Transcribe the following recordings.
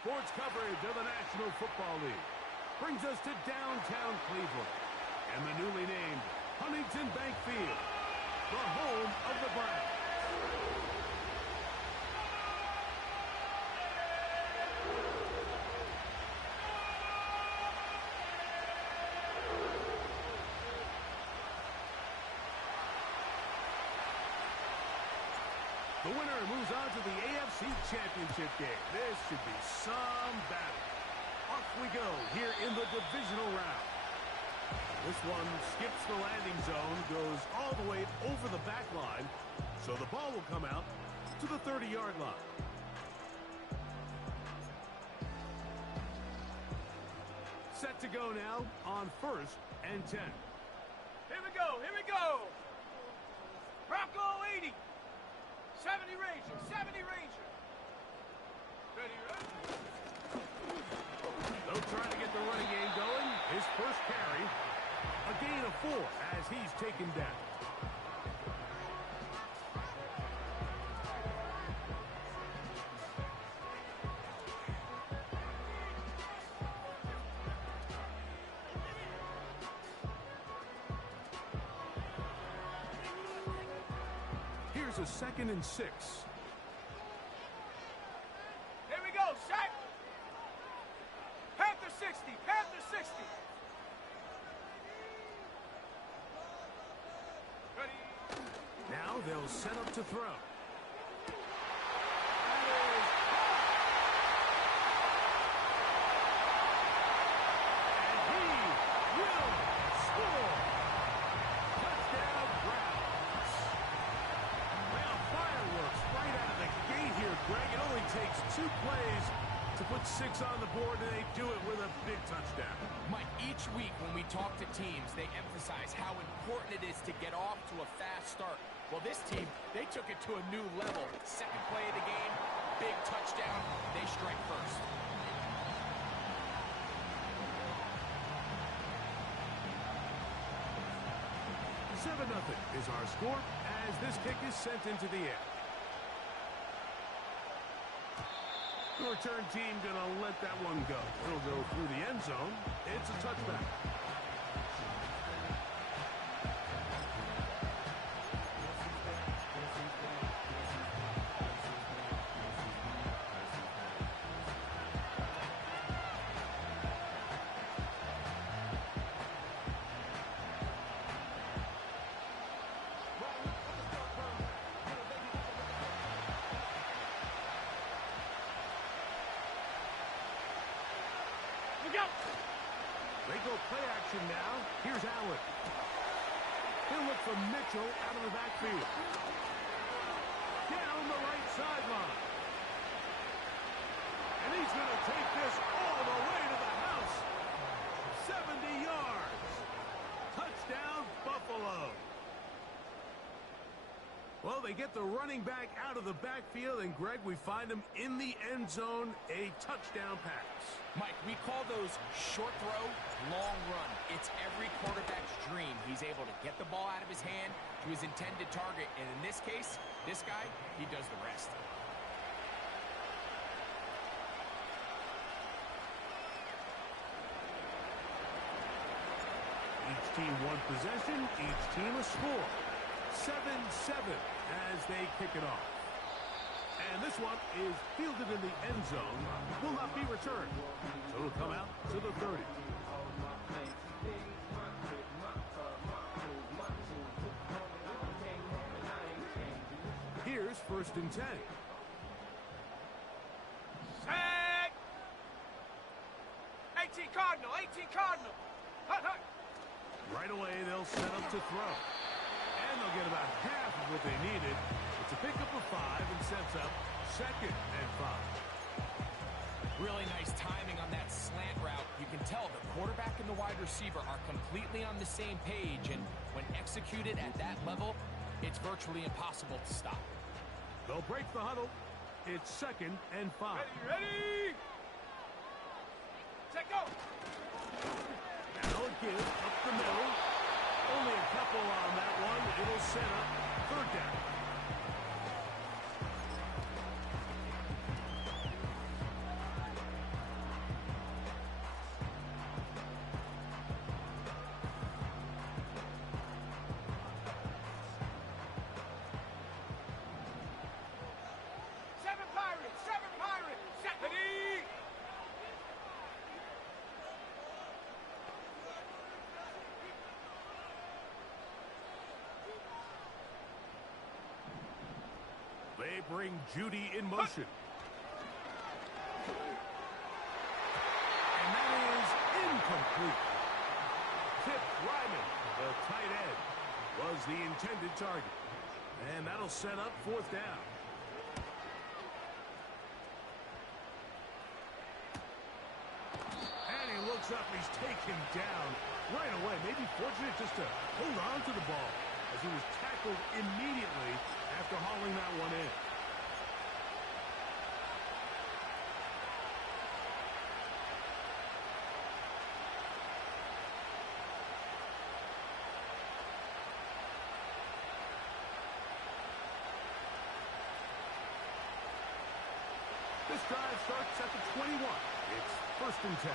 Sports coverage of the National Football League brings us to downtown Cleveland and the newly named Huntington Bank Field, the home of the Browns. The winner moves on to the AFC Championship game. This should be some battle. Off we go here in the Divisional Round. This one skips the landing zone, goes all the way over the back line, so the ball will come out to the 30-yard line. Set to go now on 1st and 10. Here we go, here we go! Bronco 80! 70 Ranger, 70 Ranger. Ready, ready? They'll try to get the running game going. His first carry, a gain of 4 as he's taken down. Here's a 2nd and 6. Here we go, set! Panther 60, Panther 60. Ready? Now they'll set up to throw. And he will score! Touchdown, Browns! Well, fireworks right out of the gate here, Greg. It only takes 2 plays to put 6 on the board, and they do it with a big touchdown. Mike, each week when we talk to teams, they emphasize how important it is to get off to a fast start. Well, this team, they took it to a new level. 2nd play of the game, big touchdown, they strike first. $7-0 is our score as this kick is sent into the air. The return team gonna let that one go. It'll go through the end zone. It's a touchback. They go play action now. Here's Allen. He'll look for Mitchell out of the backfield. Down the right sideline. And he's going to take this all the way to the house. 70 yards. Touchdown, Buffalo. Well, they get the running back out of the backfield, and Greg, we find him in the end zone, a touchdown pass. Mike, we call those short throw, long run. It's every quarterback's dream. He's able to get the ball out of his hand to his intended target, and in this case, this guy, he does the rest. Each team one possession, each team a score. 7-7 as they kick it off. And this one is fielded in the end zone, will not be returned. So it'll come out to the 30. Here's 1st and 10. Set! 18 Cardinal, 18 Cardinal. Hut, hut. Right away, they'll set up to throw. And they'll get about half of what they needed. It's a pickup of 5 and sets up 2nd and 5. Really nice timing on that slant route. You can tell the quarterback and the wide receiver are completely on the same page, and when executed at that level, it's virtually impossible to stop. They'll break the huddle. It's 2nd and 5. Ready, ready! Set, go! Now a give up the middle. Only a couple on that one. It'll set up 3rd down. bring Judy in motion. And that is incomplete. Tip Ryman, the tight end, was the intended target. And that'll set up fourth down. And he looks up, he's taken down right away. Maybe fortunate just to hold on to the ball as he was tackled immediately after hauling that one in. This drive starts at the 21. It's 1st and 10.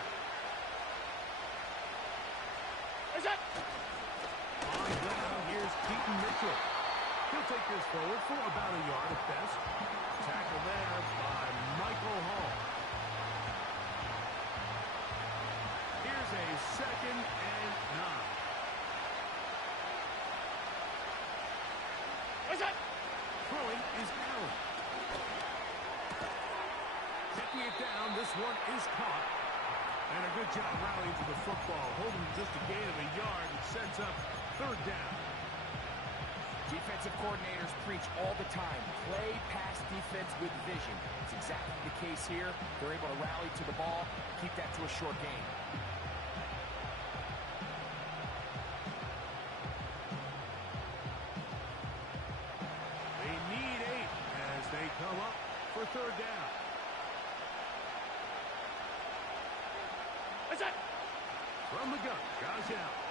Is it? On ground, here's Keaton Mitchell. He'll take this forward for about a yard at best. Tackle there by Michael Hall. Here's a 2nd and 9. Is it? Throwing is Allen. Checking it down, this one is caught. And a good job rallying to the football, holding just a gain of a yard, which sets up 3rd down. Defensive coordinators preach all the time, play pass defense with vision. It's exactly the case here. They're able to rally to the ball, keep that to a short gain. They need 8 as they come up for 3rd down. Is it? From the gun, Josh Allen.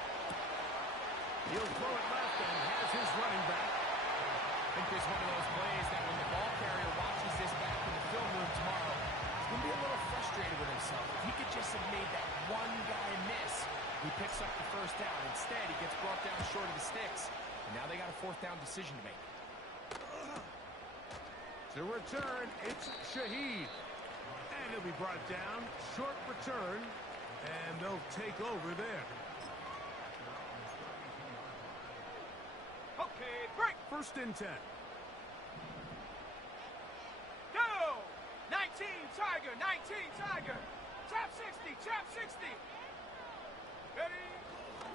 He'll throw it left and has his running back. I think there's one of those plays that when the ball carrier watches this back in the film room tomorrow, he's going to be a little frustrated with himself. If he could just have made that one guy miss, he picks up the 1st down. Instead, he gets brought down short of the sticks. And now they got a 4th down decision to make. To return, it's Shaheed. And he'll be brought down. Short return. And they'll take over there. Okay, break. 1st and 10. Go! 19 Tiger, 19 Tiger. Trap 60, trap 60. Ready?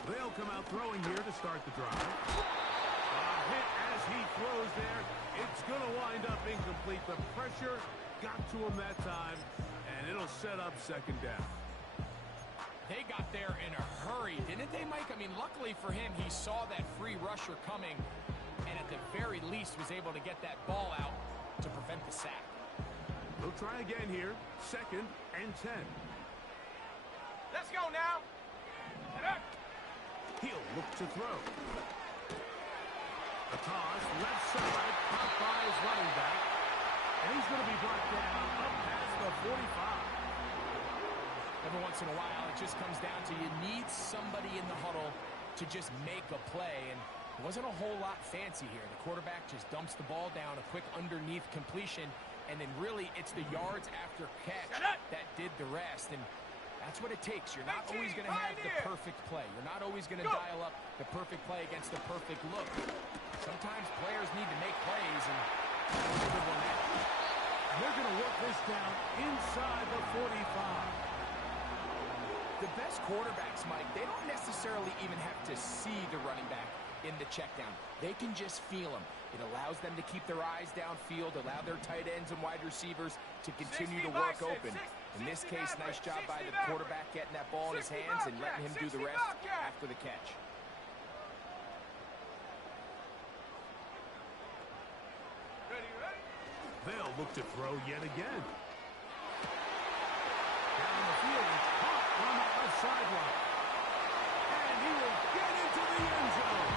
They'll come out throwing here to start the drive. A hit as he throws there. It's going to wind up incomplete. The pressure got to him that time, and it'll set up 2nd down. They got there in a hurry, didn't they, Mike? I mean, luckily for him, he saw that free rusher coming, and at the very least was able to get that ball out to prevent the sack. They'll try again here. 2nd and 10. Let's go now. He'll look to throw. A toss, left side, caught by his running back. And he's going to be brought down up past the 45. Every once in a while, it just comes down to you need somebody in the huddle to just make a play. And it wasn't a whole lot fancy here. The quarterback just dumps the ball down, a quick underneath completion, and then really it's the yards after catch that did the rest. And that's what it takes. You're not always going to have the perfect play. You're not always going to dial up the perfect play against the perfect look. Sometimes players need to make plays, and that was a good one there. They're going to work this down inside the 45. The best quarterbacks, Mike, they don't necessarily even have to see the running back in the check down. They can just feel him. It allows them to keep their eyes downfield, allow their tight ends and wide receivers to continue to work open. In this case, nice job by the quarterback getting that ball in his hands and letting him do the rest after the catch. They'll look to throw yet again. Down the field, it's caught on the left sideline. And he will get into the end zone.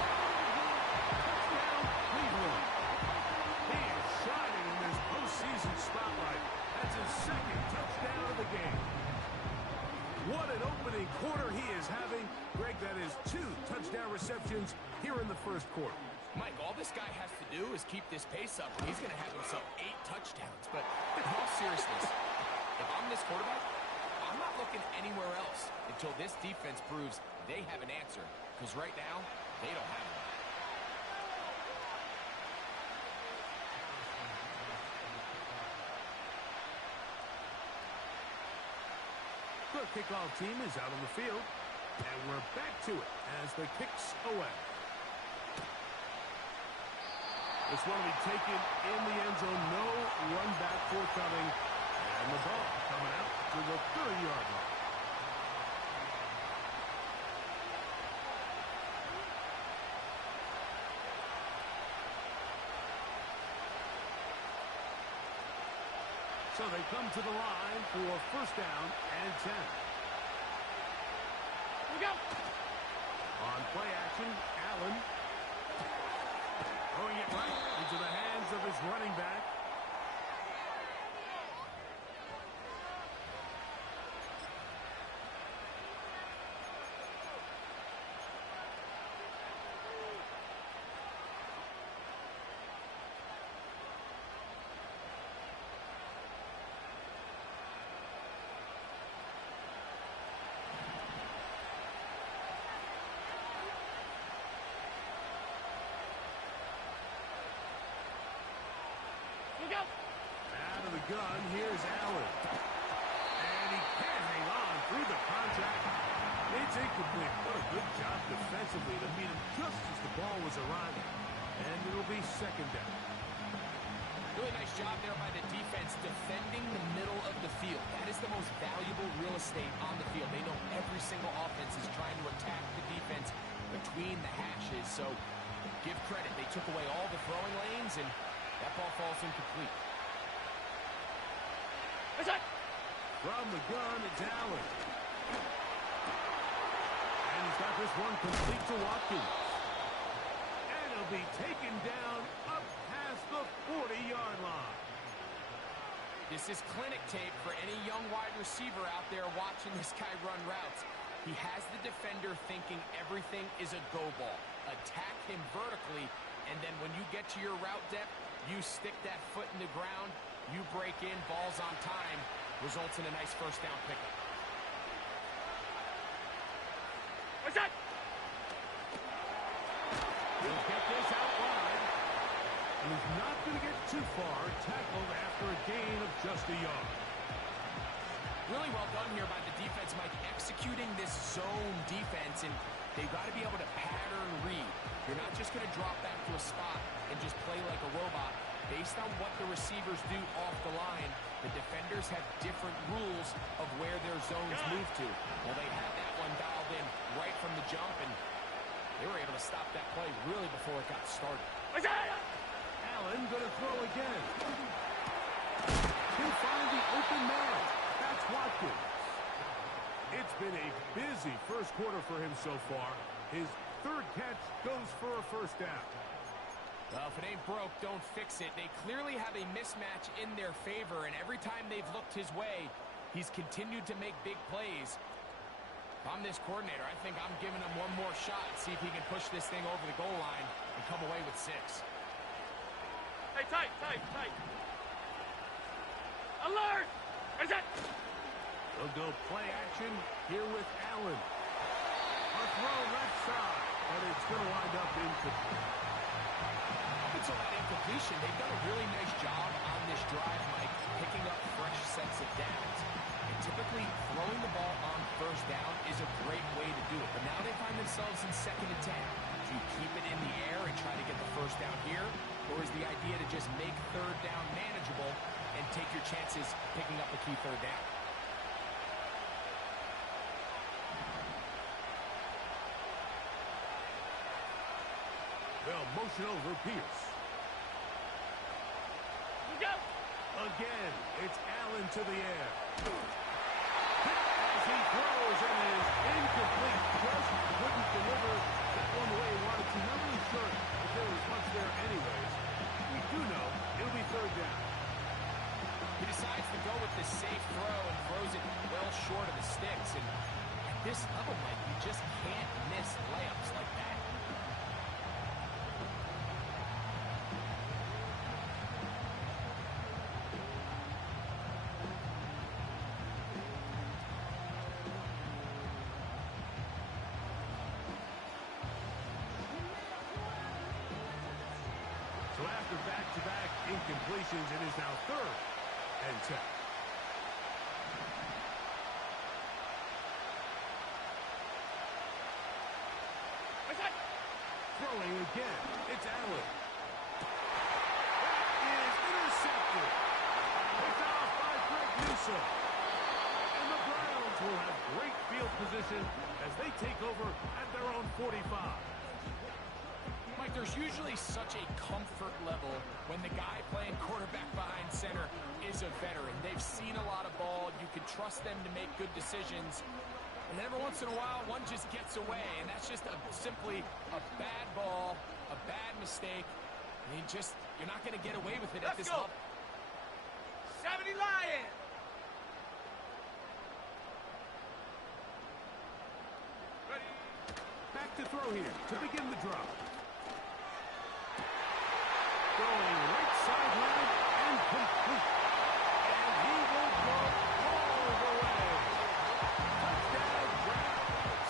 Touchdown, Cleveland. He is shining in this postseason spotlight. That's his 2nd touchdown of the game. What an opening quarter he is having. Greg, that is 2 touchdown receptions here in the 1st quarter. Mike, all this guy has to do is keep this pace up, and he's going to have himself 8 touchdowns. But in all seriousness, if I'm this quarterback, I'm not looking anywhere else until this defense proves they have an answer. Because right now, they don't have one. The kickoff team is out on the field, and we're back to it as the kick's away. This one will be taken in the end zone. No run back forthcoming, and the ball coming out to the 30-yard line. So they come to the line for first down and 10. We go. On play action, Allen throwing it right into the hands of his running back. Out of the gun, here's Allen. And he can't hang on through the contact. It's incomplete. What a good job defensively to meet him just as the ball was arriving. And it'll be second down. Really nice job there by the defense defending the middle of the field. That is the most valuable real estate on the field. They know every single offense is trying to attack the defense between the hashes. So give credit. They took away all the throwing lanes, and that ball falls incomplete. From the gun, it's Allen. And he's got this one complete to Watkins. And he'll be taken down up past the 40-yard line. This is clinic tape for any young wide receiver out there watching this guy run routes. He has the defender thinking everything is a go ball. Attack him vertically, and then when you get to your route depth, you stick that foot in the ground, you break in, balls on time, results in a nice first down pickup. What's that? He'll get this out wide. And he's not going to get too far, tackled after a gain of just a yard. Really well done here by the defense, Mike, executing this zone defense, and they've got to be able to pattern read. You're not just going to drop back to a spot and just play like a robot. Based on what the receivers do off the line, the defenders have different rules of where their zones move to. Well, they had that one dialed in right from the jump, and they were able to stop that play really before it got started. Allen going to throw again. He'll find the open man. That's Watkins. It's been a busy first quarter for him so far. His third catch goes for a first down. Well, if it ain't broke, don't fix it. They clearly have a mismatch in their favor, and every time they've looked his way, he's continued to make big plays. If I'm this coordinator, I think I'm giving him one more shot, see if he can push this thing over the goal line and come away with 6. Hey, tight. Alert! Is it? They'll go play action here with Allen. A throw left side, and it's going to wind up incomplete. So that incompletion, they've done a really nice job on this drive, Mike, picking up fresh sets of downs. And typically, throwing the ball on first down is a great way to do it. But now they find themselves in 2nd and 10. Do you keep it in the air and try to get the first down here? Or is the idea to just make third down manageable and take your chances picking up a key third down? They'll motion over Pierce. Again, it's Allen to the air. As he throws, and it is incomplete. Just couldn't deliver that one the way he wanted to. Not really sure if there was much there anyways. We do know it'll be third down. He decides to go with the safe throw and throws it well short of the sticks. And at this level, Mike, you just can't miss layups like that. So after back-to-back incompletions, it is now 3rd and 10. Throwing again. It's Allen. That is intercepted. Picked off by Greg Newsome. And the Browns will have great field position as they take over at their own 45. Mike, there's usually such a comfort level when the guy playing quarterback behind center is a veteran. They've seen a lot of ball. You can trust them to make good decisions. And then every once in a while, one just gets away. And that's just simply a bad ball, a bad mistake. I mean, you're not going to get away with it at this level. 70 Lions! Ready? Back to throw here to begin the drive. Going right sideline and complete. And he will go all the way. Touchdown, Browns.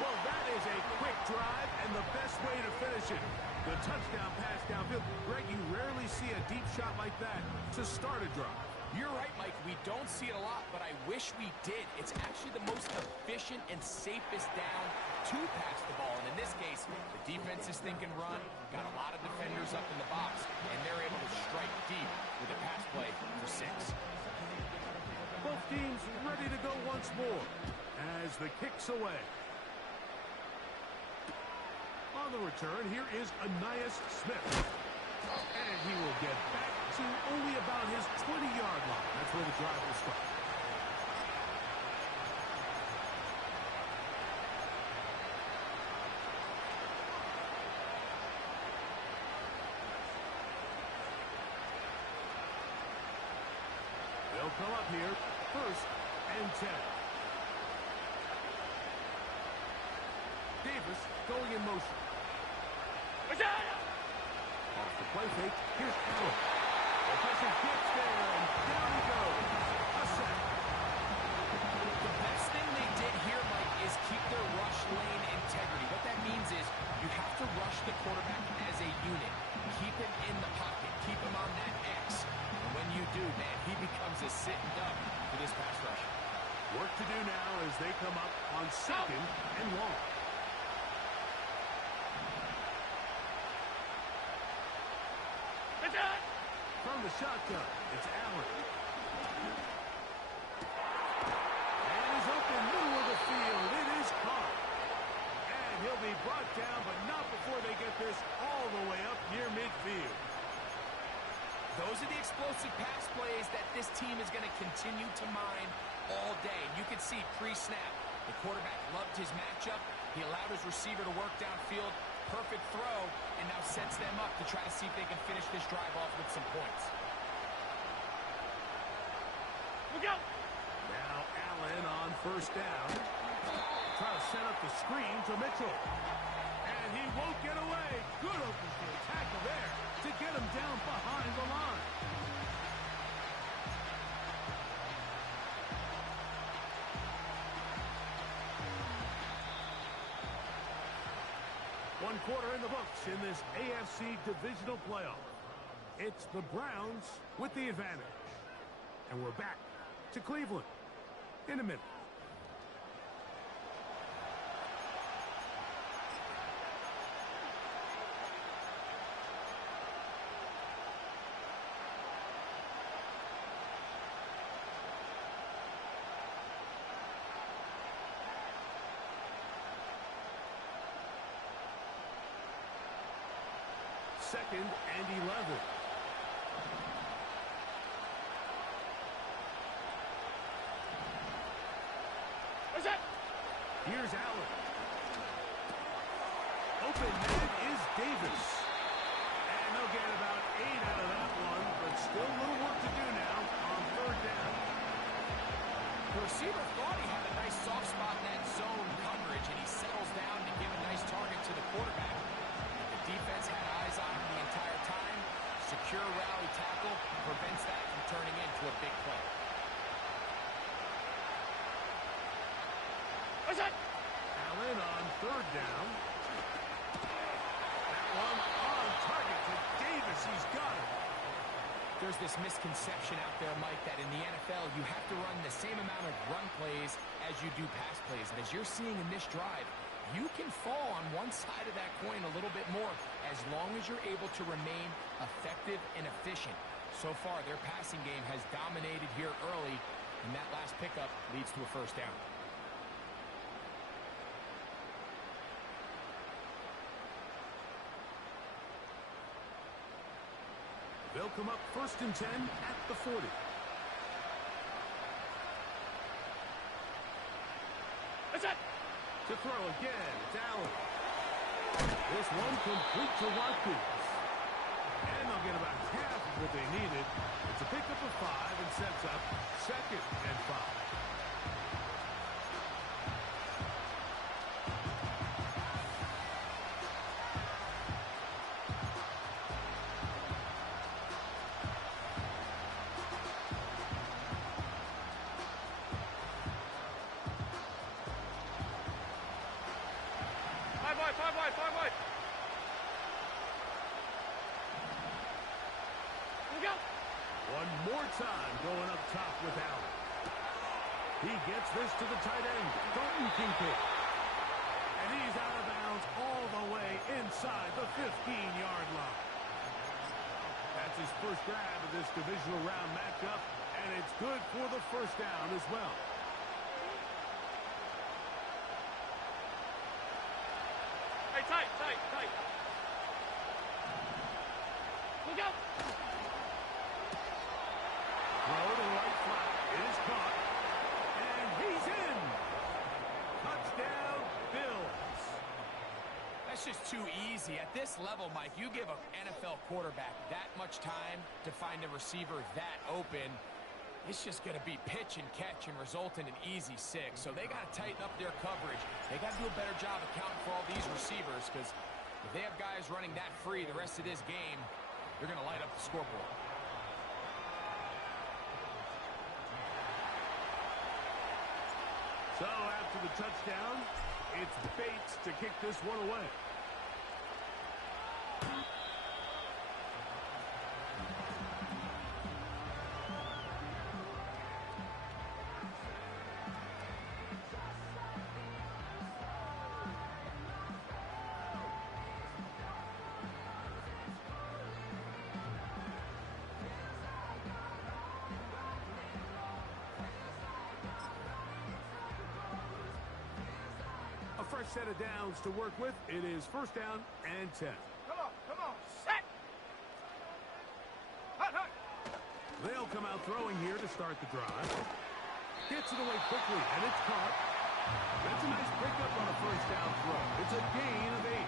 Well, that is a quick drive and the best way to finish it. The touchdown pass downfield. Greg, you rarely see a deep shot like that to start a drive. You're right, Mike. We don't see it a lot, but I wish we did. It's actually the most efficient and safest down to pass the ball. And in this case, the defense is thinking run, got a lot of defenders up in the box, and they're able to strike deep with a pass play for 6. Both teams ready to go once more as the kick's away. On the return, here is Ainias Smith. And he will get back to only about his 20-yard line. That's where the drive will start. They'll come up here, 1st and 10. Davis going in motion. Off the play fake, here's Allen. The pressure gets there, and down he goes. A sack. The best thing they did here, Mike, is keep their rush lane integrity. What that means is you have to rush the quarterback as a unit. Keep him in the pocket. Keep him on that X. And when you do, man, he becomes a sitting duck for this pass rush. Work to do now as they come up on 2nd and long. From the shotgun, it's Allen. And he's open, middle of the field. It is caught. And he'll be brought down, but not before they get this all the way up near midfield. Those are the explosive pass plays that this team is going to continue to mine all day. You can see pre-snap, the quarterback loved his matchup. He allowed his receiver to work downfield. Perfect throw, and now sets them up to try to see if they can finish this drive off with some points. Look out! Now Allen on 1st down. Try to set up the screen to Mitchell. And he won't get away. Good open field tackle there to get him down behind the line. One quarter in the books in this AFC divisional playoff. It's the Browns with the advantage. And we're back to Cleveland in a minute. Second and 11. What's that? Here's Allen. Open man is Davis. And they'll get about 8 out of that one, but still a little work to do now on 3rd down. The receiver thought he had a nice soft spot in that zone coverage, and he settles down to give a nice target to the quarterback. The defense had eyes on him the entire time. Secure rally tackle prevents that from turning into a big play. What's that? Allen on 3rd down. That one on target to Davis. He's got it. There's this misconception out there, Mike, that in the NFL you have to run the same amount of run plays as you do pass plays. And as you're seeing in this drive, you can fall on one side of that coin a little bit more as long as you're able to remain effective and efficient. So far, their passing game has dominated here early, and that last pickup leads to a first down. They'll come up 1st and 10 at the 40. That's it. To throw again, it's Allen. This one complete to Watkins. And they'll get about half of what they needed. It's a pickup of 5 and sets up 2nd and 5. Five wide. Here we go. One more time going up top with Allen. He gets this to the tight end, Dalton Kincaid. And he's out of bounds all the way inside the 15-yard line. That's his first grab of this divisional round matchup, and it's good for the first down as well. Hey, tight. Look out. Throw to the right flat. It is caught. And he's in. Touchdown, Bills. That's just too easy. At this level, Mike, you give an NFL quarterback that much time to find a receiver that open, it's just going to be pitch and catch and result in an easy 6. So they got to tighten up their coverage. They got to do a better job accounting for all these receivers, because if they have guys running that free the rest of this game, they're going to light up the scoreboard. So after the touchdown, it's Bates to kick this one away. Fresh set of downs to work with. It is 1st down and 10. Come on. Set. Hut. They'll come out throwing here to start the drive. Gets it away quickly, and it's caught. That's a nice pickup on a 1st down throw. It's a gain of 8.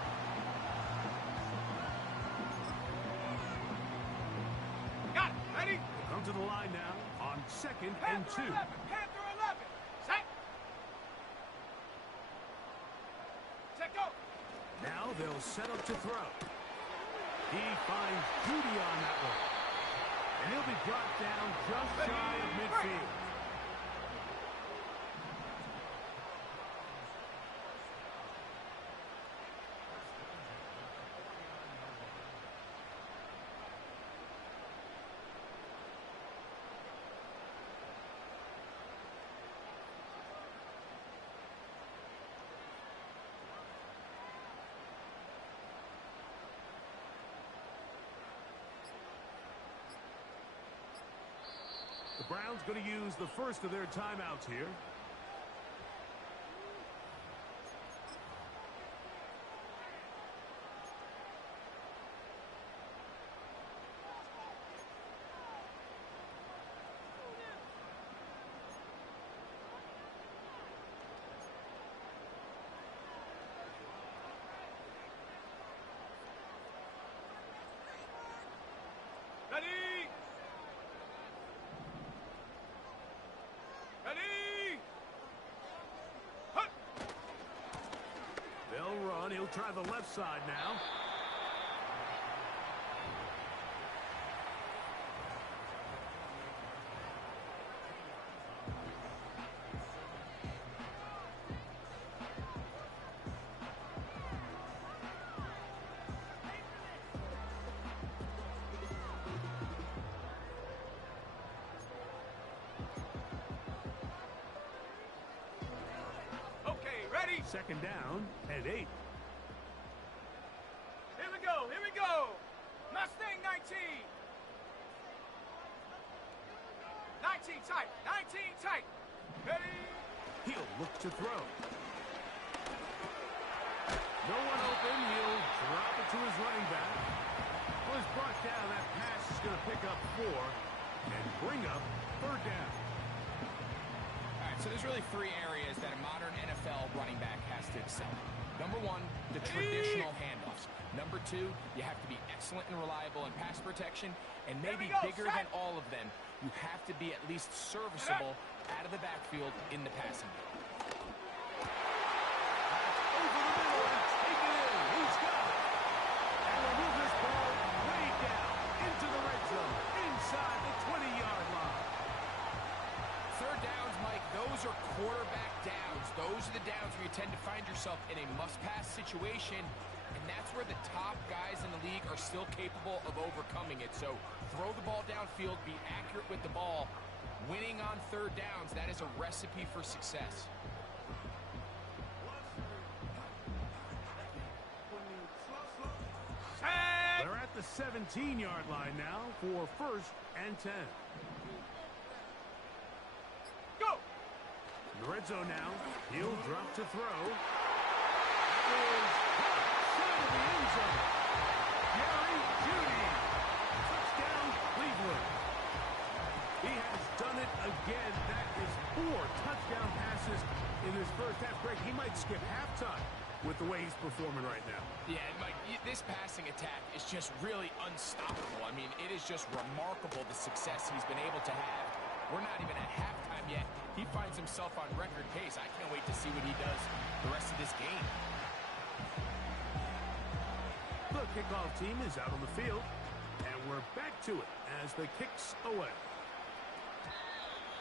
Got it. Ready? Come to the line now on 2nd and 2. Panther 11. Set. Go. Now they'll set up to throw. He finds Judy on that one. And he'll be brought down just shy of midfield. The Browns going to use the first of their timeouts here. Ready. Hut. They'll run. He'll try the left side now. Okay, ready? Second down and 8. Here we go, here we go. Mustang 19. 19 tight, 19 tight. Ready? He'll look to throw. No one open. He'll drop it to his running back. Was brought down. That pass is going to pick up 4 and bring up third down. All right, so there's really 3 areas that a modern NFL running back has to excel. Number 1, the traditional handoffs. Number 2, you have to be excellent and reliable in pass protection. And maybe bigger than all of them, you have to be at least serviceable out of the backfield in the passing game. Over the middle and take it in. He's got it. And will move this ball way down into the red zone, inside the 20-yard line. Third downs, Mike, those are quarterback downs. Those are the downs where you tend to find yourself in a must-pass situation, and that's where the top guys in the league are still capable of overcoming it. So throw the ball downfield, be accurate with the ball. Winning on third downs, that is a recipe for success. They're at the 17-yard line now for first and 10. Go! In the red zone now. He'll drop to throw. That is side of the end zone. Jerry Jeudy. Touchdown, Cleveland. He has done it again. That is 4 touchdown passes in his first half. Greg, he might skip halftime with the way he's performing right now. Yeah, Mike, this passing attack is just really unstoppable. I mean, it is just remarkable the success he's been able to have. We're not even at halftime yet. He finds himself on record pace. I can't wait to see what he does the rest of this game. The kickoff team is out on the field, and we're back to it as the kick's away.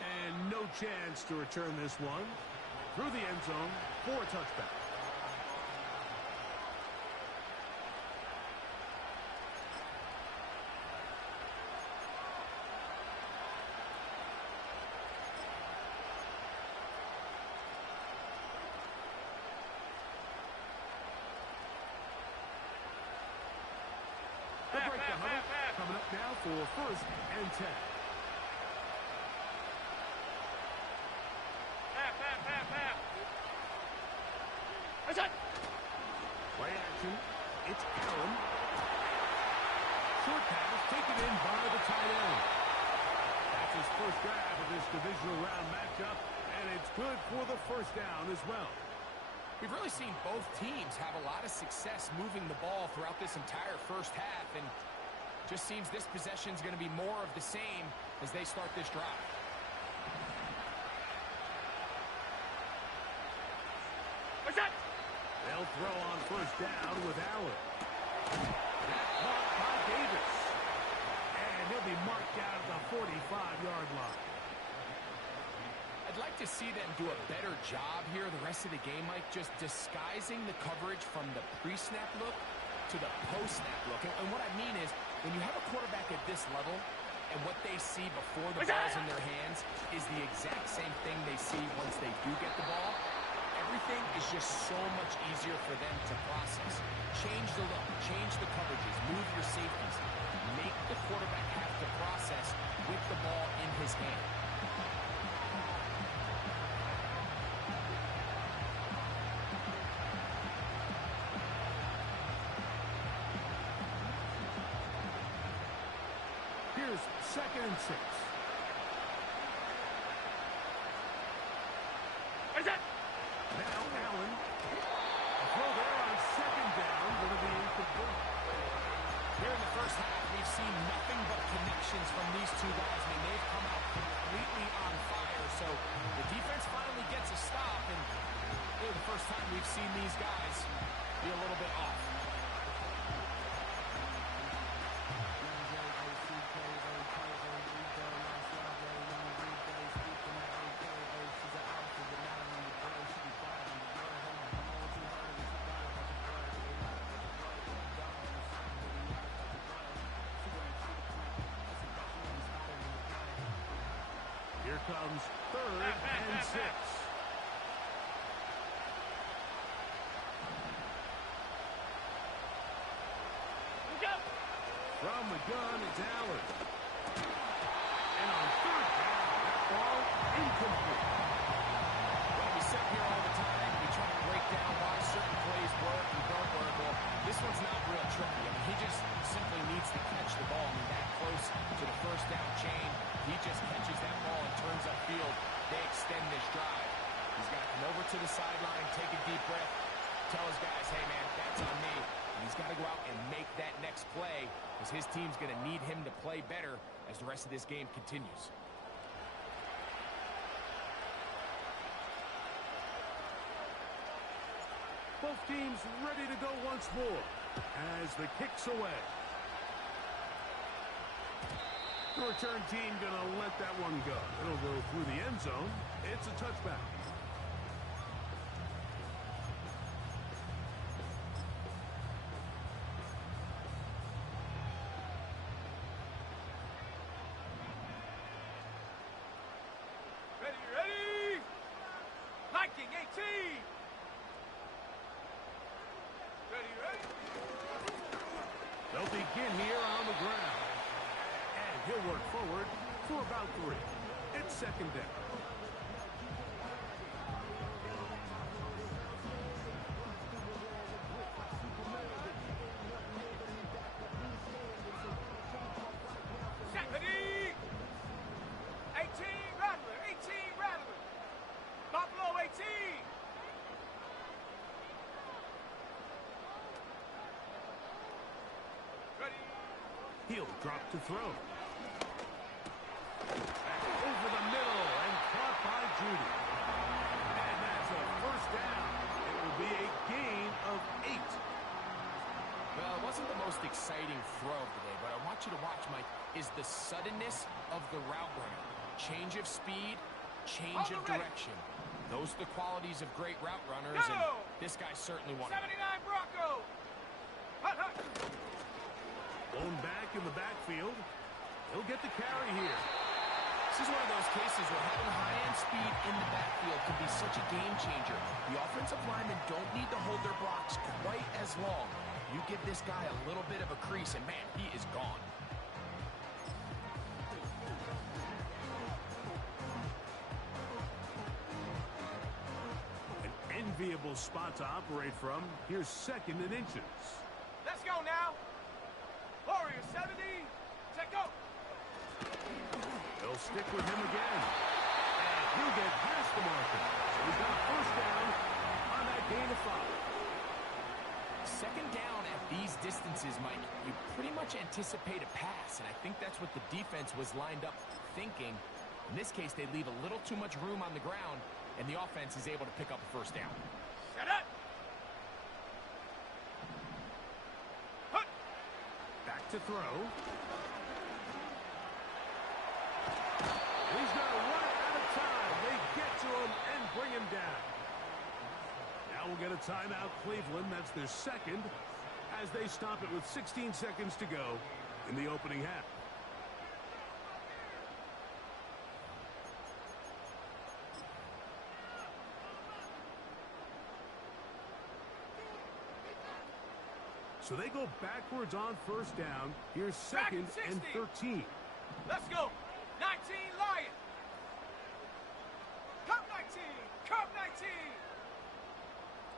And no chance to return this one. Through the end zone for a touchback. They'll break the huddle. Coming up now for first and 10. Play action. It's Allen. Short pass taken in by the tight end. That's his first grab of this divisional round matchup, and it's good for the first down as well. We've really seen both teams have a lot of success moving the ball throughout this entire first half, and just seems this possession is going to be more of the same as they start this drive. They'll throw on first down with Allen. That caught by Davis. And he'll be marked out at the 45-yard line. I'd like to see them do a better job here the rest of the game, Mike, just disguising the coverage from the pre-snap look to the post-snap look. And what I mean is, when you have a quarterback at this level, and what they see before the ball's in their hands is the exact same thing they see once they do get the ball, everything is just so much easier for them to process. Change the look, change the coverages, move your safeties. Make the quarterback have to process with the ball in his hand. Here's second and 6. Now Allen. A throw there on second down. Going to be incomplete. Here in the first half, we've seen nothing but connections from these two guys. I mean, they've come out completely on fire. So the defense finally gets a stop, and really the first time we've seen these guys be a little bit off. Here comes third and 6. From the gun, it's Allen. And on third down, that ball incomplete. Well, we sit here all the time. We try to break down why certain plays work and don't work. Well, this one's not real tricky. I mean, he just simply needs to catch the ball. I mean, that close to the first down chain. He just catches that ball and turns upfield. They extend this drive. He's got to come over to the sideline, take a deep breath, tell his guys, hey, man, that's on me. And he's got to go out and make that next play because his team's going to need him to play better as the rest of this game continues. Both teams ready to go once more as the kick's away. The return team going to let that one go. It'll go through the end zone. It's a touchback. Ready? Viking 18. Ready? They'll begin here on the ground. And he'll work forward for about 3. It's second down. Ready? 18 Rattler. Buffalo 18. Ready? He'll drop to throw. Over the middle and caught by Judy. And that's a first down. It will be a gain of 8. Well, it wasn't the most exciting throw of the day, but I want you to watch, Mike, is the suddenness of the route runner. Change of speed, change of direction. Those are the qualities of great route runners, and this guy's certainly one of them. 79 Broncos. Hut. Blown back in the backfield. He'll get the carry here. This is one of those cases where having high-end speed in the backfield can be such a game changer. The offensive linemen don't need to hold their blocks quite as long. You give this guy a little bit of a crease, and man, he is gone. An enviable spot to operate from. Here's second and inches. Let's go now. Warriors 70. Take go. They'll stick with him again. And he'll get past the marker. So he's got a first down on that gain of 5. Second down at these distances, Mike, you pretty much anticipate a pass, and I think that's what the defense was lined up thinking. In this case, they leave a little too much room on the ground, and the offense is able to pick up a first down. Set up. Hut. Back to throw. He's going to run out of time. They get to him and bring him down. Now we'll get a timeout, Cleveland. That's their second, as they stop it with 16 seconds to go in the opening half. So they go backwards on first down. Here's second and 13. Let's go. 19 Lions. Come 19. Come 19.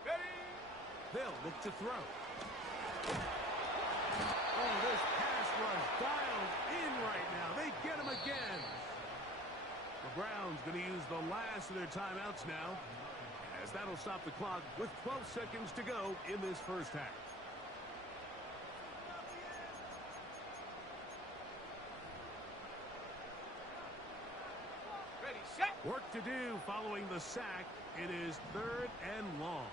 Ready? They'll look to throw. Oh, this pass rush dialed in right now. They get him again. The Browns going to use the last of their timeouts now, as that'll stop the clock with 12 seconds to go in this first half. Ready, set. Work to do following the sack. It is third and long.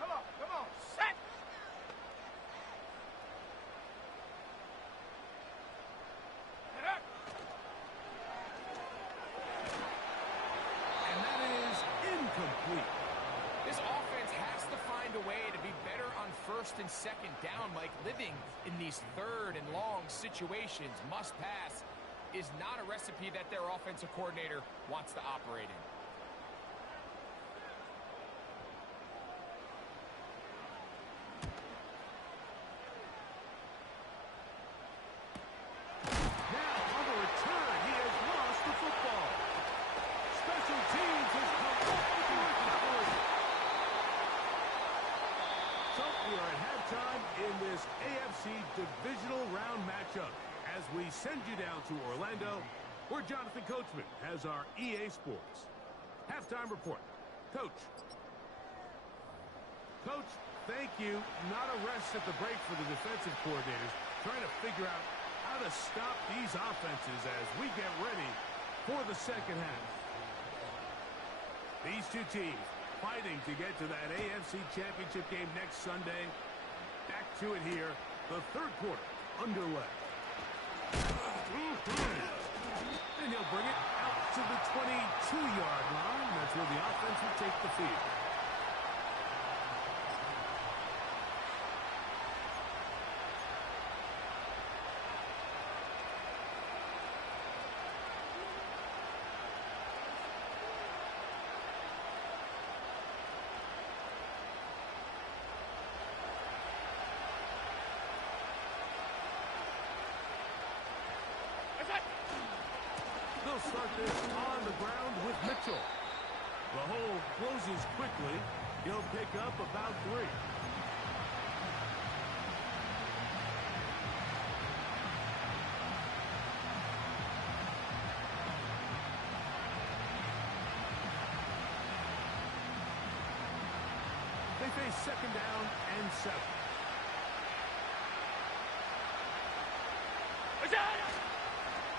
Come on. Set. Get up. And that is incomplete. This offense has to find a way to be better on first and second down, Mike. Living in these third and long situations, must pass, is not a recipe that their offensive coordinator wants to operate in. Halftime in this AFC Divisional Round matchup as we send you down to Orlando, where Jonathan Coachman has our EA Sports halftime report. Coach. Coach, thank you. Not a rest at the break for the defensive coordinators, trying to figure out how to stop these offenses as we get ready for the second half. These two teams fighting to get to that AFC Championship game next Sunday. Back to it here, the third quarter underway. And he'll bring it out to the 22-yard line. That's where the offense will take the field. They'll start this on the ground with Mitchell. The hole closes quickly. He'll pick up about 3. They face second down and 7.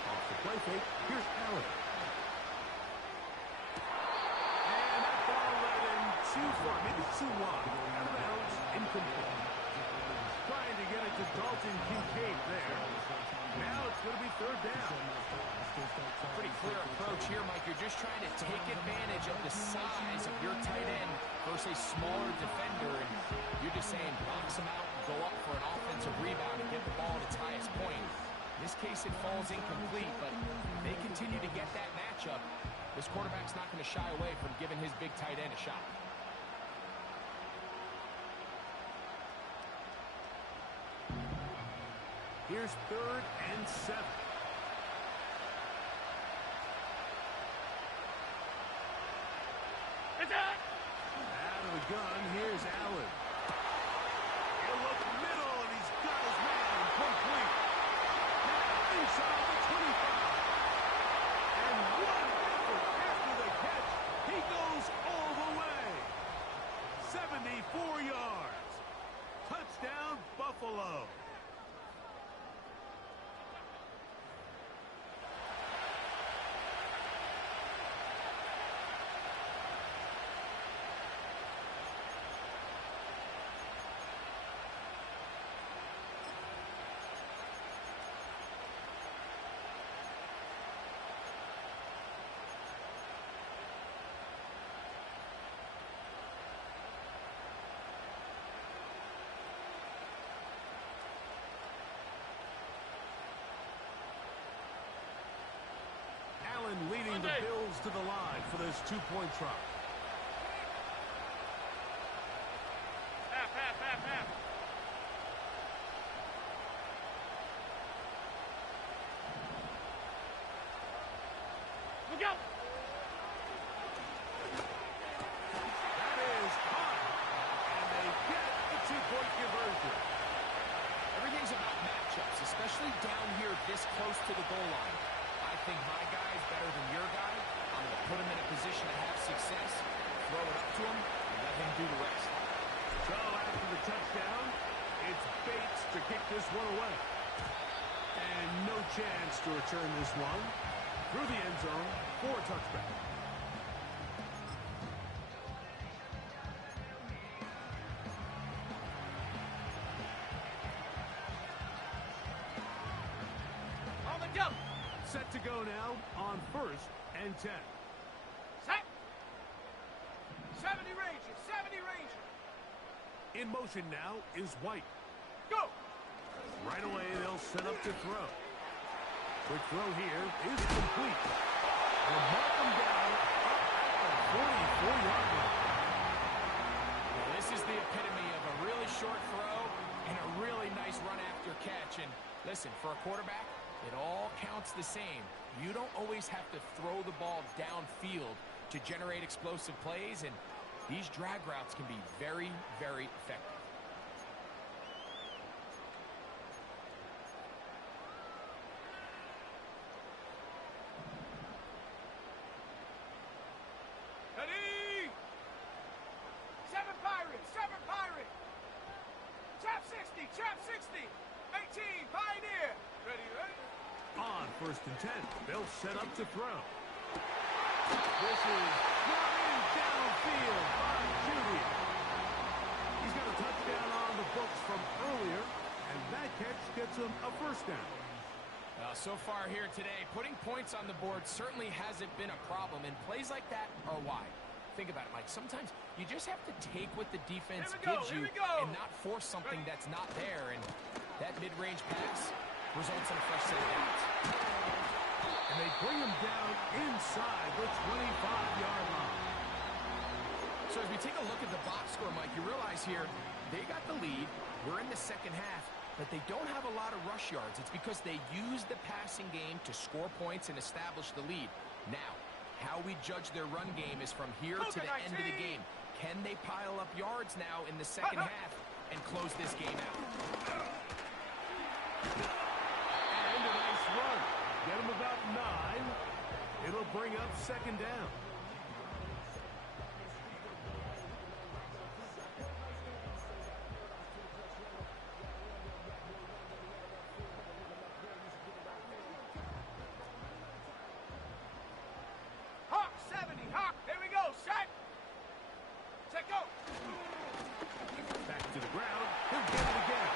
Off the play fake, here's Allen. And that ball led him too far, maybe too wide. Out of bounds, incomplete. Trying to get it to Dalton Kincaid there. Now it's going to be third down. Pretty clear approach here, Mike. You're just trying to take advantage of the size of your tight end versus a smaller defender. And you're just saying box him out and go up for an offensive rebound and get the ball at its highest point. In this case, it falls incomplete, but they continue to get that matchup. This quarterback's not going to shy away from giving his big tight end a shot. Here's third and 7. Out of the gun, here's Allen. He'll look middle, and he's got his man complete. Now inside the 25. And what an effort after the catch. He goes all the way. 74 yards. Touchdown, Buffalo. Leading the Bills to the line for this 2-point try. Half. Look out! That is caught. And they get the 2-point conversion. Everything's about matchups, especially down here this close to the goal line. I think my guy is better than your guy. I'm going to put him in a position to have success, throw it up to him, and let him do the rest. So after the touchdown, it's Bates to kick this one away. And no chance to return this one through the end zone for a touchback. On the jump. Set to go now on 1st and 10. Set. 70 Ranger. In motion now is White. Go. Right away, they'll set up to throw. Quick throw here is complete. They'll mark him down up at the 44-yard line. Well, this is the epitome of a really short throw and a really nice run after catch. And listen, for a quarterback, it all counts the same. You don't always have to throw the ball downfield to generate explosive plays, and these drag routes can be very, very effective. first and 10. They'll set up to throw. This is thrown downfield by Judy. He's got a touchdown on the books from earlier, and that catch gets him a first down. So far here today, putting points on the board certainly hasn't been a problem, and plays like that are why. Think about it, Mike. Sometimes you just have to take what the defense gives you and not force something that's not there, and that mid-range pass results in a fresh set of downs. And they bring him down inside the 25-yard line. So as we take a look at the box score, Mike, you realize here they got the lead. We're in the second half, but they don't have a lot of rush yards. It's because they use the passing game to score points and establish the lead. Now, how we judge their run game is from here to the end of the game. Can they pile up yards now in the second half and close this game out? And a nice run. Get him about 9. It'll bring up second down. Hawk 70, Hawk, there we go, set. Set, go. Back to the ground. He'll get it again.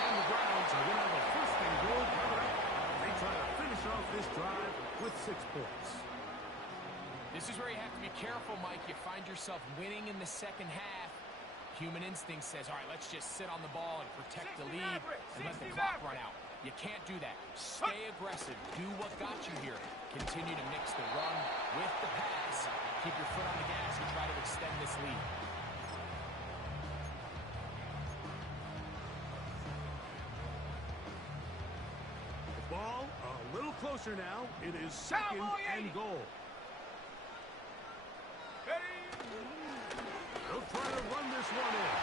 And the Browns are going to have a first and goal coming up. They try to finish off this drive with 6 points. This is where you have to be careful, Mike. You find yourself winning in the second half. Human instinct says, all right, let's just sit on the ball and protect the lead and let the clock run out. You can't do that. Stay aggressive. Do what got you here. Continue to mix the run with the pass. Keep your foot on the gas and try to extend this lead. The ball a little closer now. It is second and goal. They'll try to run this one in.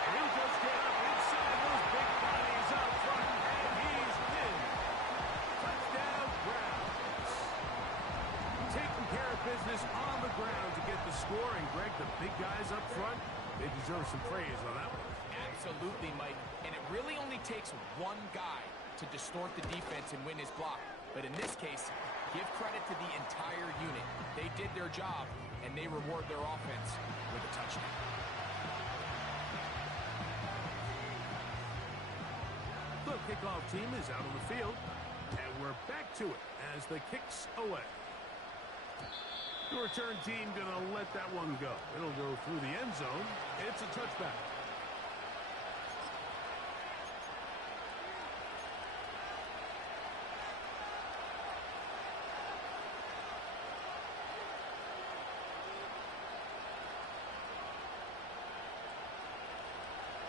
And he'll just get up inside those big bodies out front, and he's in. Touchdown, Browns. Taking care of business on the ground to get the score. And, Greg, the big guys up front, they deserve some praise on that one. Absolutely, Mike. And it really only takes one guy to distort the defense and win his block. But in this case, give credit to the entire unit. They did their job, and they reward their offense with a touchdown. The kickoff team is out on the field, and we're back to it as the kick's away. The return team going to let that one go. It'll go through the end zone. It's a touchback.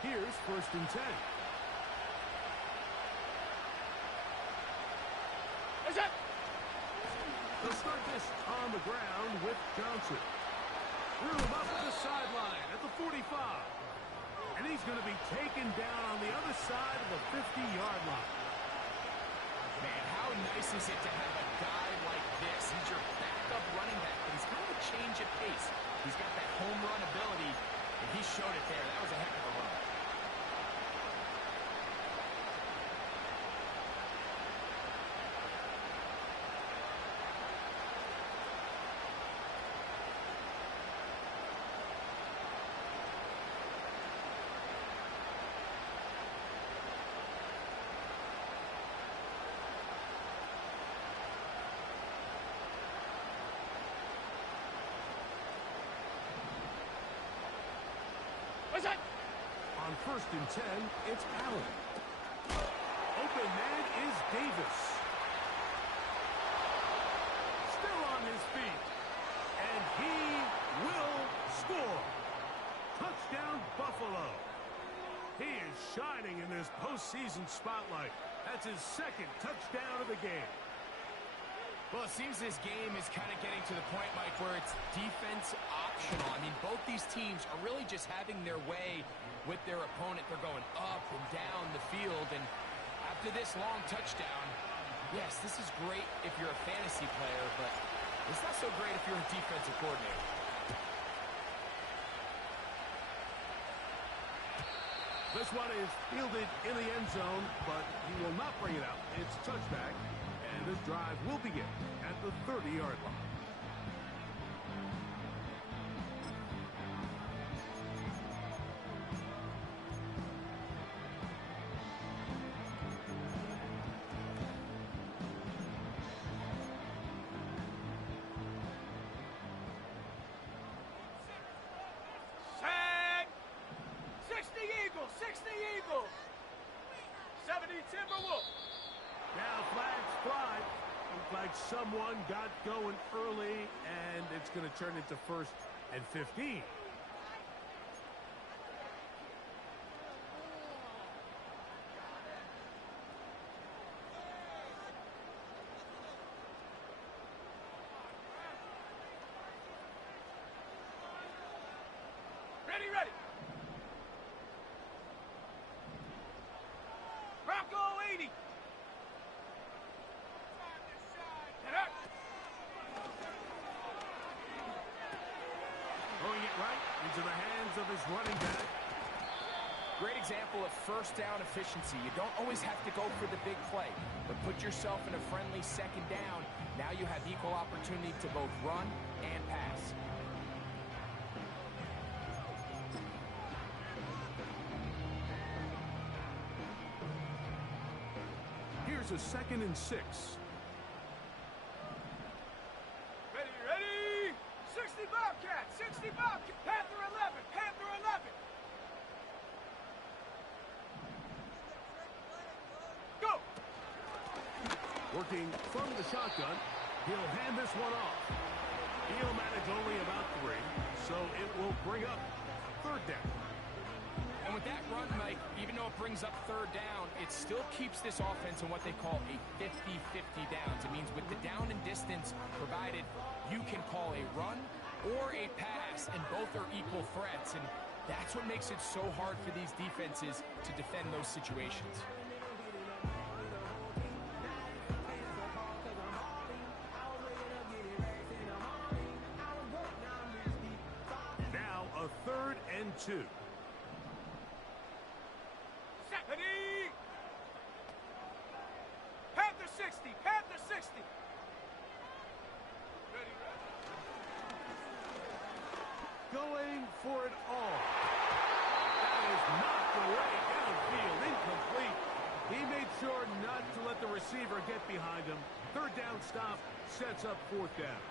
Here's first and 10. Is it? They'll start this on the ground with Johnson. Threw him up the sideline at the 45. And he's going to be taken down on the other side of the 50-yard line. Man, how nice is it to have a guy like this? He's your backup running back, but he's kind of a change of pace. He's got that home run ability, and he showed it there. That was a heck of a run. Is it? On first and 10, it's Allen. Open man is Davis. Still on his feet. And he will score. Touchdown, Buffalo. He is shining in this postseason spotlight. That's his second touchdown of the game. Well, it seems this game is kind of getting to the point, Mike, where it's defense optional. I mean, both these teams are really just having their way with their opponent. They're going up and down the field, and after this long touchdown, yes, this is great if you're a fantasy player, but it's not so great if you're a defensive coordinator. This one is fielded in the end zone, but he will not bring it out. It's touchback. And this drive will begin at the 30-yard line. Set. 60 Eagles, 60 Eagles. 70 Timberwolves. Now flags fly. Looks like someone got going early, and it's going to turn into 1st and 15. Ready, ready. Bronco 80. Get up. Throwing it right into the hands of his running back. Great example of first down efficiency. You don't always have to go for the big play, but put yourself in a friendly 2nd down. Now you have equal opportunity to both run and pass. Here's a 2nd and 6. Ready, ready. 60 Bobcats, 60 Bobcats. Panther 11, Panther 11. Go. Working from the shotgun, he'll hand this one off. He'll manage only about 3, so it will bring up 3rd down. And with that run, Mike, even though it brings up 3rd down, it still keeps this offense in what they call a 50-50 downs. It means with the down and distance provided, you can call a run or a pass, and both are equal threats. And that's what makes it so hard for these defenses to defend those situations. Now a 3rd and 2. Ready. Panther 60, Panther 60. Ready, ready. Going for it all. That is knocked away downfield, incomplete. He made sure not to let the receiver get behind him. 3rd down stop sets up 4th down.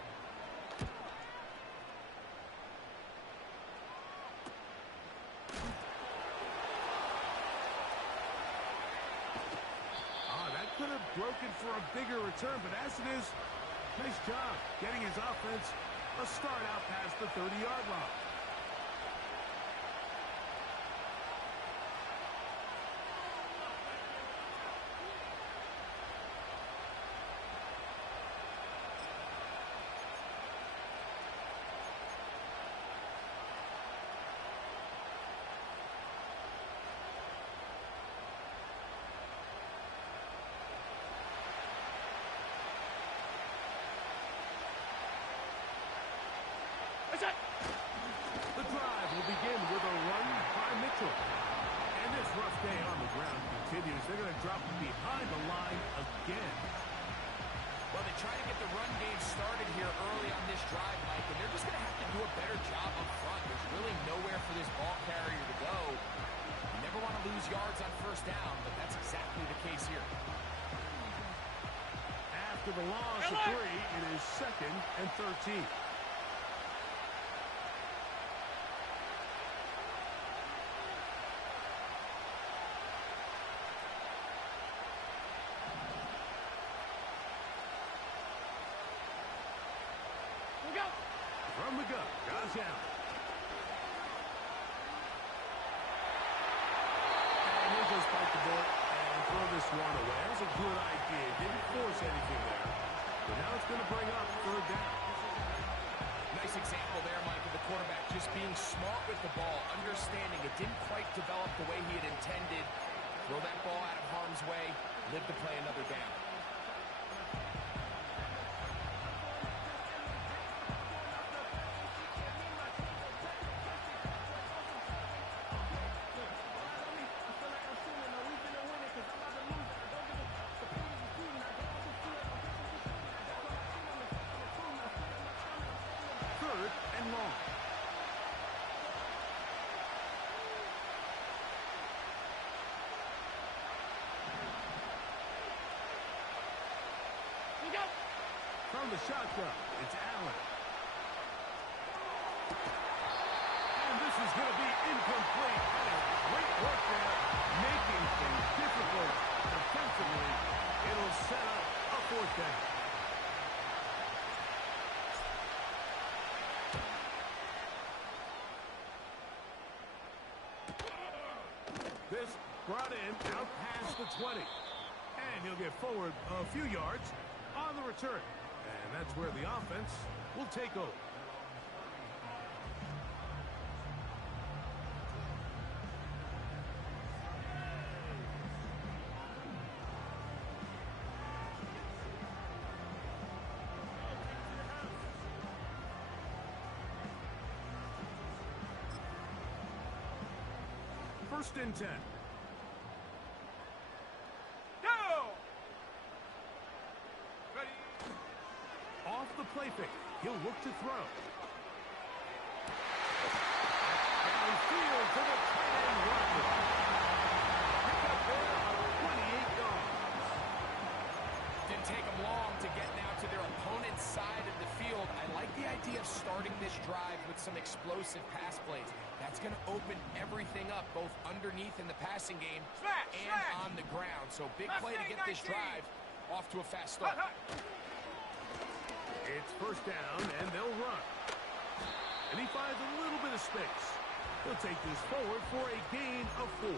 Could have broken for a bigger return, but as it is, nice job getting his offense a start out past the 30-yard line. The drive will begin with a run by Mitchell. And this rough day on the ground continues. They're going to drop behind the line again. Well, they try to get the run game started here early on this drive, Mike, and they're just going to have to do a better job up front. There's really nowhere for this ball carrier to go. You never want to lose yards on 1st down, but that's exactly the case here. After the loss of 3, it is 2nd and 13. From the gun, Josh Allen. And he'll just bite the bullet and throw this one away. That was a good idea. Didn't force anything there. But now it's going to bring up 3rd down. Nice example there, Mike, of the quarterback just being smart with the ball, understanding it didn't quite develop the way he had intended. Throw that ball out of harm's way, live to play another down. the shotgun. It's Allen. And this is going to be incomplete. That is great work there, making things difficult defensively. It'll set up a fourth down. This brought in out past the 20. And he'll get forward a few yards on the return. And that's where the offense will take over. First and 10. Go! Ready? Off the play fake. He'll look to throw. Downfield to the tight end Rodgers. Pick up there of 28 yards. Didn't take them long to get now to their opponent's side of the field. I like the idea of starting this drive with some explosive pass plays. That's going to open everything up, both underneath in the passing game and on the ground. So big play to get this drive off to a fast start. It's first down, and they'll run. And he finds a little bit of space. He'll take this forward for a gain of 4.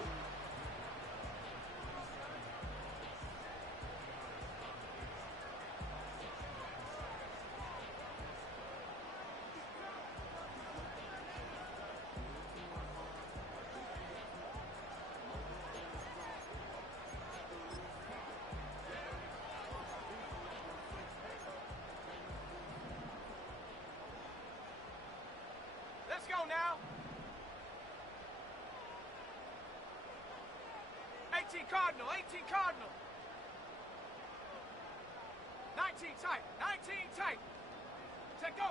Let's go now. 18 Cardinal, 18 Cardinal. 19 tight, 19 tight. Take go.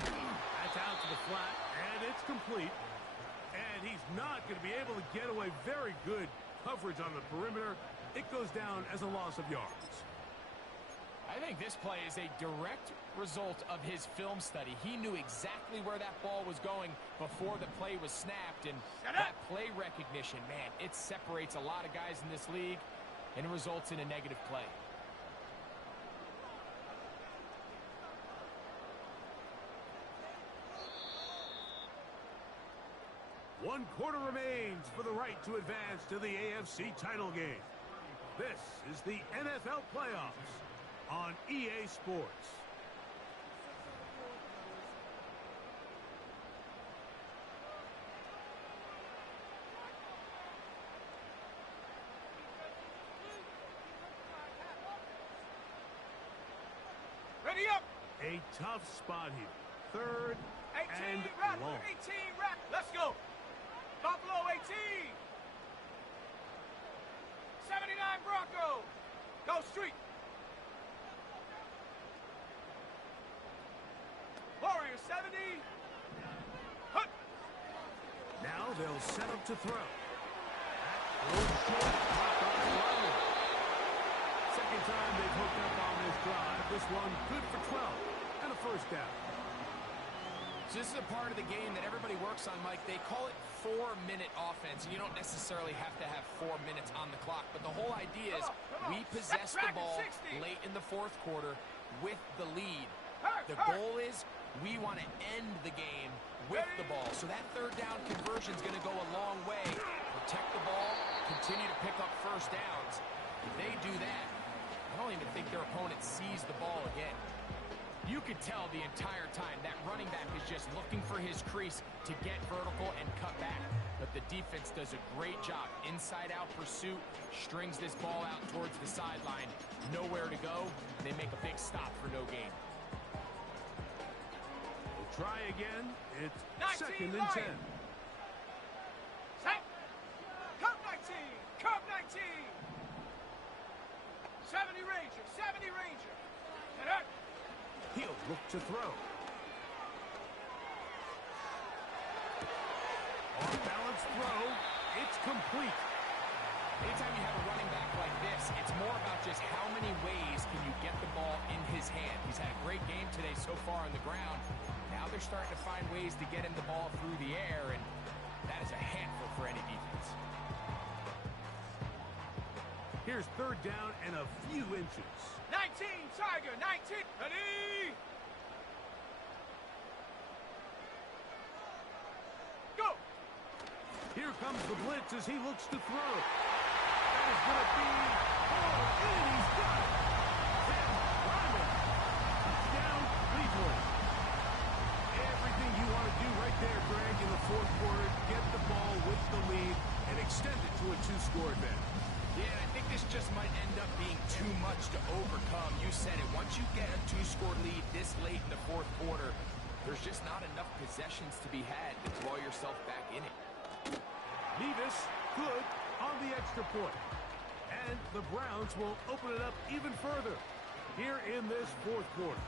That's out to the flat, and it's complete. And he's not going to be able to get away. Very good coverage on the perimeter. It goes down as a loss of yards. I think this play is a direct result of his film study. He knew exactly where that ball was going before the play was snapped, and that play recognition, man, it separates a lot of guys in this league and results in a negative play. One quarter remains for the right to advance to the AFC title game. This is the NFL playoffs on EA Sports. Ready up. A tough spot here. Third 18 and Rattler, long. 18 Rattler. Let's go. Buffalo 18. 79 Bronco. Go street. Warrior 70. Hut. Now they'll set up to throw. That goes short. Caught by Rodgers. Second time they've hooked up on this drive. This one good for 12 and a first down. So this is a part of the game that everybody works on, Mike. They call it 4-minute offense. You don't necessarily have to have 4 minutes on the clock, but the whole idea is we possess the ball late in the fourth quarter with the lead. The goal is we want to end the game with the ball. So that third down conversion is going to go a long way. Protect the ball, continue to pick up first downs. If they do that, I don't even think their opponent sees the ball again. You could tell the entire time that running back is just looking for his crease to get vertical and cut back. But the defense does a great job. Inside-out pursuit, strings this ball out towards the sideline. Nowhere to go. They make a big stop for no gain. We'll try again. It's 19 second and 10. Set. Curve 19. Curve 19. 70 Ranger. 70 Ranger. And up. He'll look to throw. Off balance throw. It's complete. Anytime you have a running back like this, it's more about just how many ways can you get the ball in his hand. He's had a great game today so far on the ground. Now they're starting to find ways to get him the ball through the air, and that is a handful for any defense. Here's third down and a few inches. 19, Tiger, 19. Ready? Go! Here comes the blitz as he looks to throw. That is going to be and he's got it. Then Ryman. Touchdown, Cleveland. Everything you want to do right there, Greg, in the fourth quarter. Get the ball with the lead and extend it to a two-score advantage. Yeah, I think this just might end up being too much to overcome. You said it. Once you get a two-score lead this late in the fourth quarter, there's just not enough possessions to be had to draw yourself back in it. Nevis, good on the extra point. And the Browns will open it up even further here in this fourth quarter.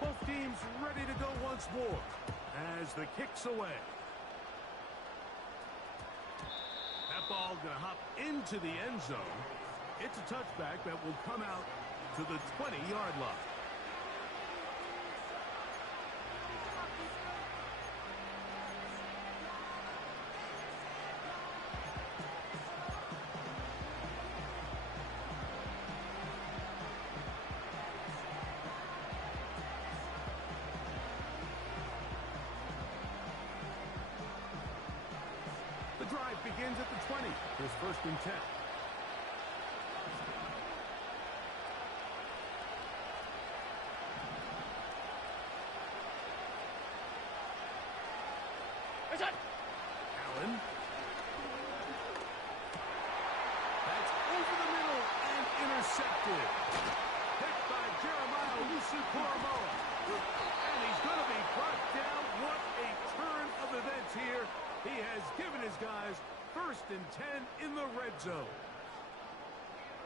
Both teams ready to go once more as the kick's away. That ball going to hop into the end zone. It's a touchback that will come out to the 20-yard line. The drive begins at the 20. Here's first and 10. Allen. That's over the middle and intercepted. Picked by Jeremiah Owusu-Koramoah. And he's going to be brought down. What a turn of events here. He has given his guys first and 10 in the red zone.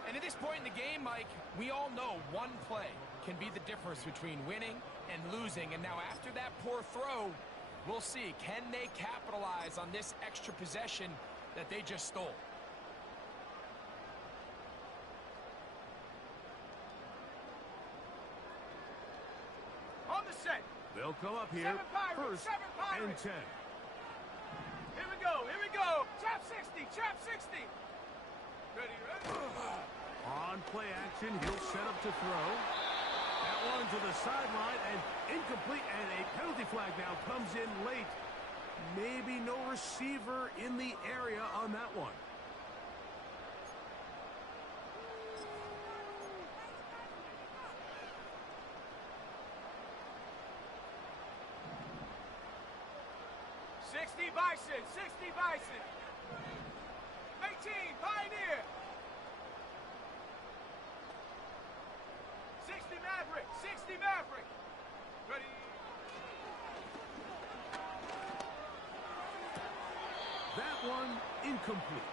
And at this point in the game, Mike, we all know one play can be the difference between winning and losing. And now after that poor throw, we'll see, can they capitalize on this extra possession that they just stole? On the set. They'll come up here first and 10. Here we go, here we go. Trap 60, trap 60. Ready, ready? On play action, he'll set up to throw. That one to the sideline and incomplete, and a penalty flag now comes in late. Maybe no receiver in the area on that one. Bison, 60 Bison. 18 Pioneer. 60 Maverick, 60 Maverick. Ready? That one incomplete.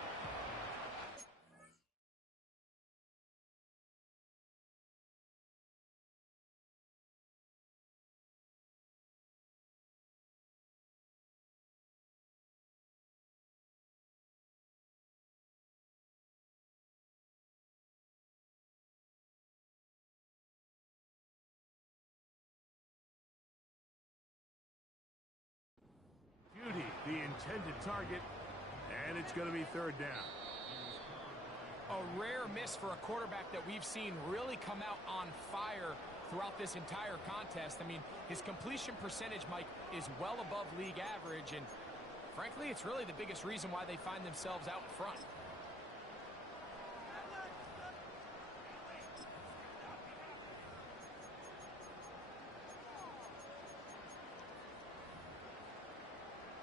Beauty, the intended target, and it's going to be third down. A rare miss for a quarterback that we've seen really come out on fire throughout this entire contest. I mean, his completion percentage, Mike, is well above league average, and frankly, it's really the biggest reason why they find themselves out in front.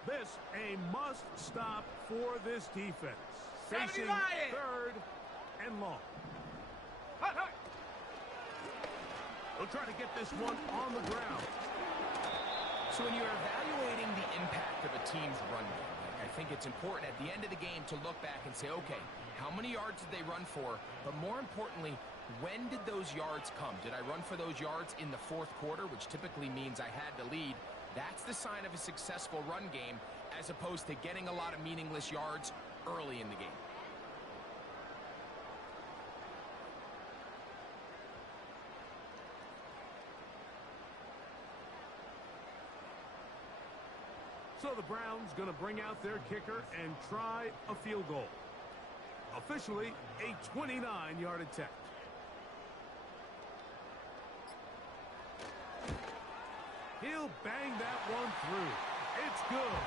This a must-stop for this defense. Facing third and long. Hut, hut. They'll try to get this one on the ground. So when you're evaluating the impact of a team's run game, I think it's important at the end of the game to look back and say, okay, how many yards did they run for? But more importantly, when did those yards come? Did I run for those yards in the fourth quarter, which typically means I had to lead? That's the sign of a successful run game, as opposed to getting a lot of meaningless yards early in the game. So the Browns going to bring out their kicker and try a field goal. Officially, a 29-yard attempt. He'll bang that one through. It's good.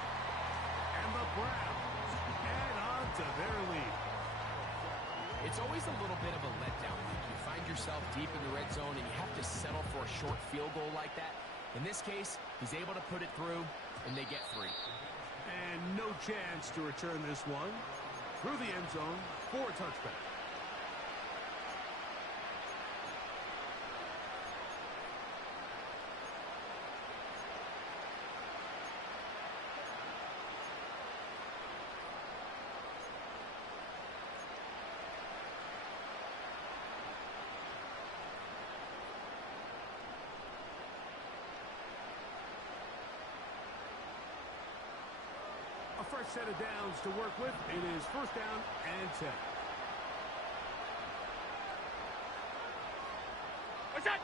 And the Browns add on to their lead. It's always a little bit of a letdown. You find yourself deep in the red zone and you have to settle for a short field goal like that. In this case, he's able to put it through, and they get 3. And no chance to return this one through the end zone for a touchback. A fresh set of downs to work with. It is first down and 10. What's that?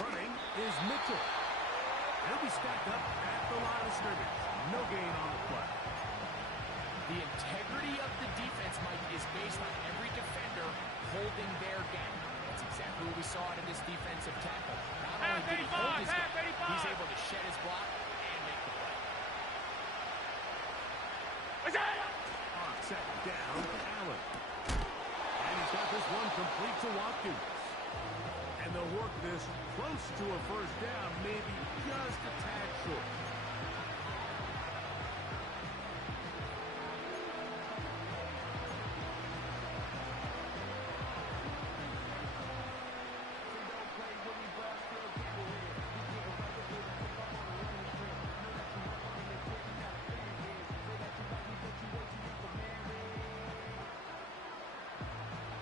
Running is Mitchell. He'll be stacked up at the line of scrimmage. No gain on the play. The integrity of the defense, Mike, is based on every defender holding their gap. That's exactly what we saw out of this defensive tackle. Not only did he hold his gap, he's able to shed his block and make the play. On second down, Allen. And he's got this one complete to Watkins. And they'll work this close to a first down, maybe just a tad short.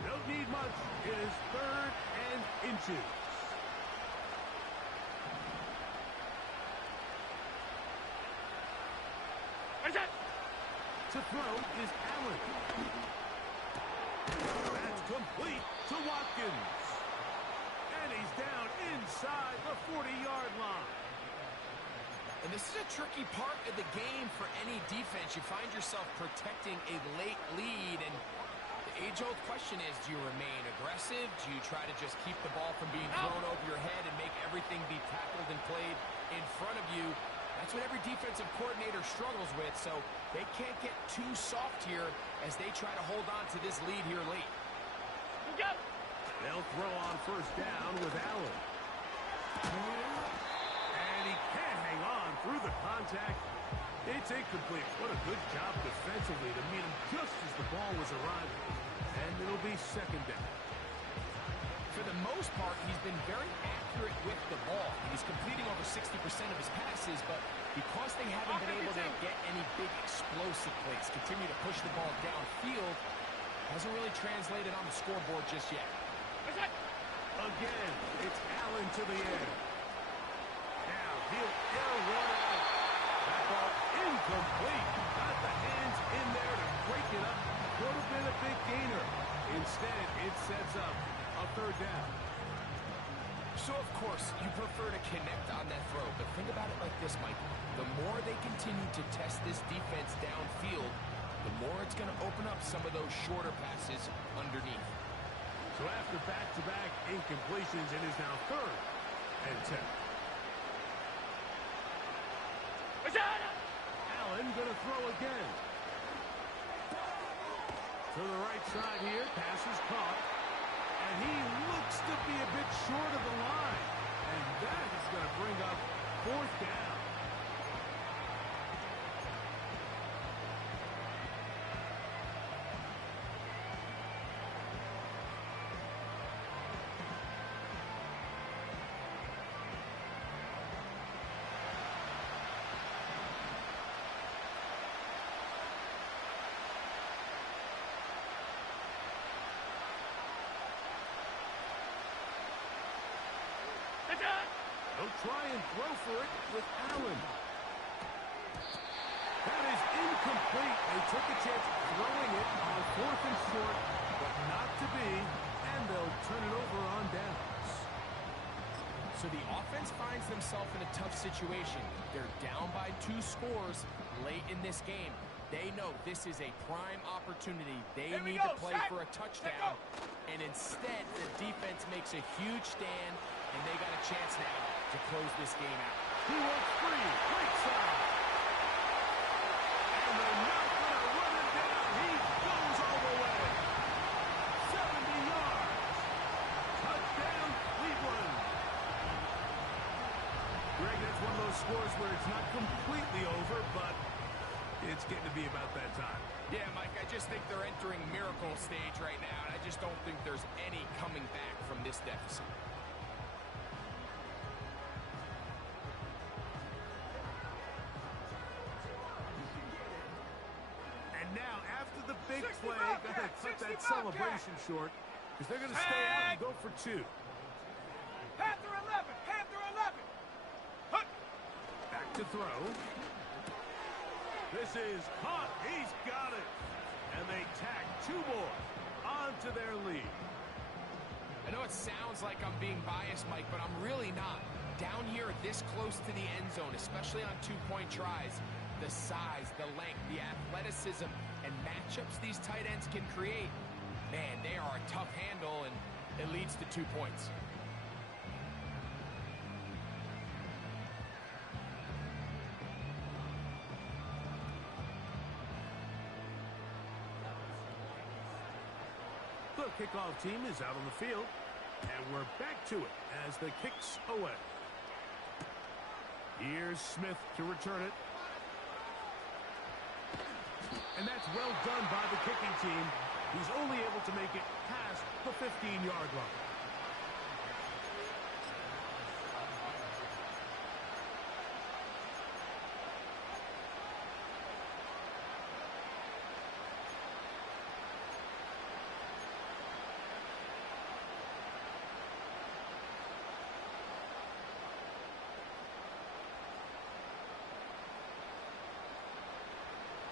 Don't need much. It is 3rd and inches. To throw is Allen. That's complete to Watkins. And he's down inside the 40-yard line. And this is a tricky part of the game for any defense. You find yourself protecting a late lead, and the age-old question is, do you remain aggressive? Do you try to just keep the ball from being thrown over your head and make everything be tackled and played in front of you? That's what every defensive coordinator struggles with, so they can't get too soft here as they try to hold on to this lead here late. They'll throw on first down with Allen. And he can't hang on through the contact. It's incomplete. What a good job defensively to meet him just as the ball was arriving. And it'll be second down. For the most part, he's been very accurate with the ball. He's completing over 60% of his passes, but because they haven't been able to get any big explosive plays, continue to push the ball downfield, hasn't really translated on the scoreboard just yet. Again, it's Allen to the end. Now he'll air one out. That ball incomplete. Got the hands in there to break it up. Could have been a big gainer. Instead, it sets up a third down. So, of course, you prefer to connect on that throw, but think about it like this, Mike. The more they continue to test this defense downfield, the more it's going to open up some of those shorter passes underneath. So after back-to-back incompletions, it is now 3rd and 10. Allen going to throw again. To the right side here, pass is caught. And he looks to be a bit short of the line. And that is going to bring up 4th down. They'll try and throw for it with Allen. That is incomplete. They took a chance throwing it on 4th and short, but not to be, and they'll turn it over on downs. So the offense finds themselves in a tough situation. They're down by 2 scores late in this game. They know this is a prime opportunity. They need to play for a touchdown. And instead, the defense makes a huge stand, and they got a chance now to close this game out. He wants free. Right side. And they're not going to run it down. He goes all the way. 70 yards. Touchdown, Cleveland. Greg, that's one of those scores where it's not completely over, but it's getting to be about that time. Yeah, Mike, I just think they're entering miracle stage right now, and I just don't think there's any coming back from this deficit. And now, after the big play, got to cut that celebration short, because they're going to stay out and go for 2. Panther 11! Panther 11! Hut! Back to throw. This is caught. He's got it. And they tack 2 more onto their lead. I know it sounds like I'm being biased, Mike, but I'm really not. Down here this close to the end zone, especially on 2-point tries, the size, the length, the athleticism, and matchups these tight ends can create, man, they are a tough handle, and it leads to 2 points. The kickoff team is out on the field, and we're back to it as the kick's away. Here's Smith to return it. And that's well done by the kicking team. He's only able to make it past the 15-yard line.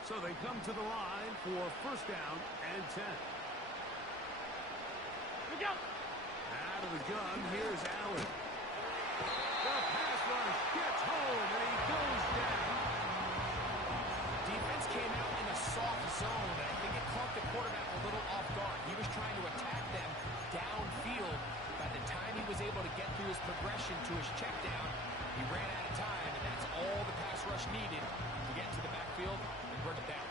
So they come to the line for 1st down and 10. We go! Out of the gun, here's Allen. The pass rush gets home, and he goes down. Defense came out in a soft zone, and I think it caught the quarterback a little off guard. He was trying to attack them downfield. By the time he was able to get through his progression to his check down, he ran out of time, and that's all the pass rush needed to get to the backfield and bring it down.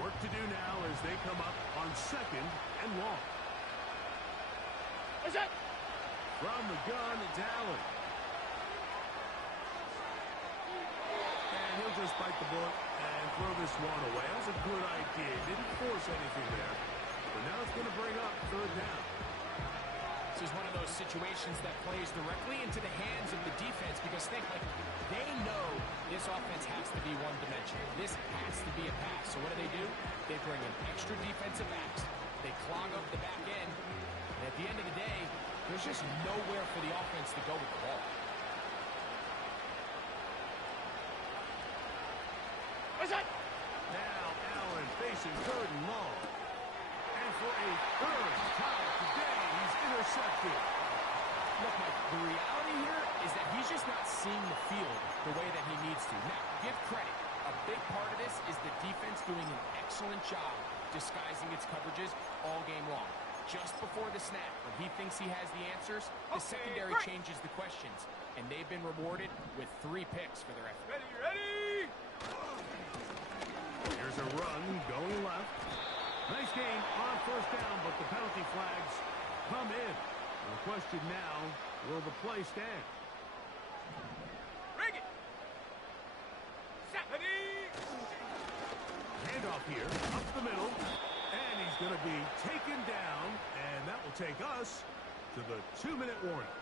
Work to do now as they come up on 2nd and long. What's that? From the gun, it's Allen. And he'll just bite the bullet and throw this one away. That was a good idea. Didn't force anything there. But now it's going to bring up 3rd down. This is one of those situations that plays directly into the hands of the defense because they know this offense has to be one-dimensional. This has to be a pass. So what do? They bring in extra defensive backs. They clog up the back end. And at the end of the day, there's just nowhere for the offense to go with the ball. What's that? Now Allen facing 3rd and long. And for a 3rd time today, he's intercepted. Look, Mike, the reality here is that he's just not seeing the field the way that he needs to. Now, give credit. A big part of this is the defense doing an excellent job disguising its coverages all game long. Just before the snap, when he thinks he has the answers, the secondary changes the questions, and they've been rewarded with 3 picks for their effort. Ready, ready! Here's a run going left. Nice gain on 1st down, but the penalty flags come in. The question now, will the play stand? Ring it! Set! Ready! Handoff here, up the middle, and he's going to be taken down, and that will take us to the 2-minute warning.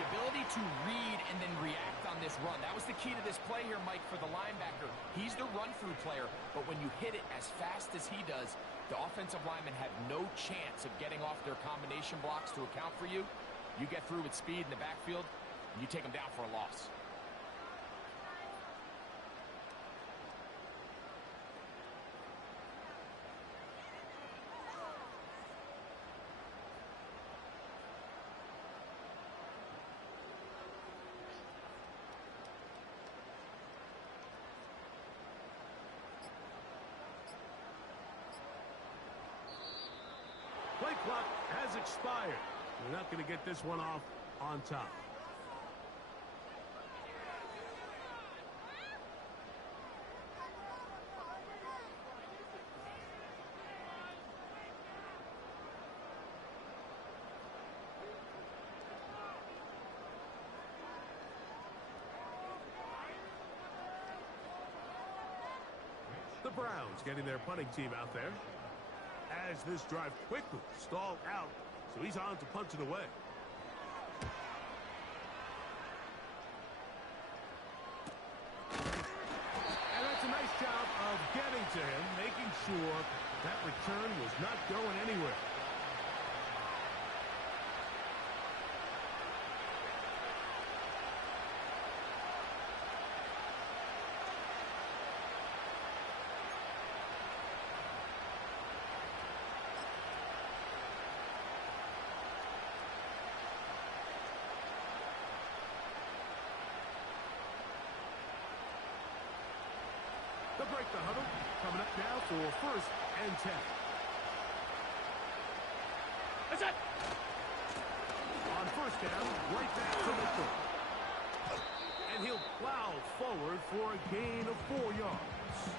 The ability to read and then react on this run. That was the key to this play here, Mike, for the linebacker. He's the run-through player, but when you hit it as fast as he does, the offensive linemen have no chance of getting off their combination blocks to account for you. You get through with speed in the backfield, and you take them down for a loss. Play clock has expired. We're not going to get this one off on top. The Browns getting their punting team out there. As this drive quickly stalled out, so he's on to punch it away. And that's a nice job of getting to him, making sure that return was not going anywhere. They'll break the huddle. Coming up now for 1st and 10. That's it. On 1st down, right back to Mitchell. And he'll plow forward for a gain of 4 yards.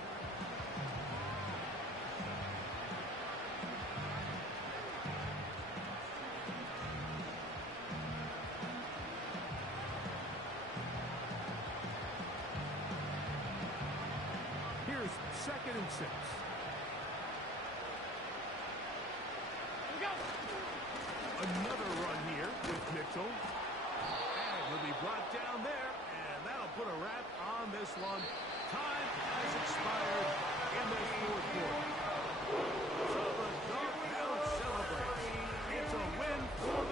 Here's 2nd and 6. Here we go. Another run here with Mitchell. And he'll be brought down there, and that'll put a wrap on this one. Time has expired in this 4th quarter. So the Doghouse celebrates. It's a win for the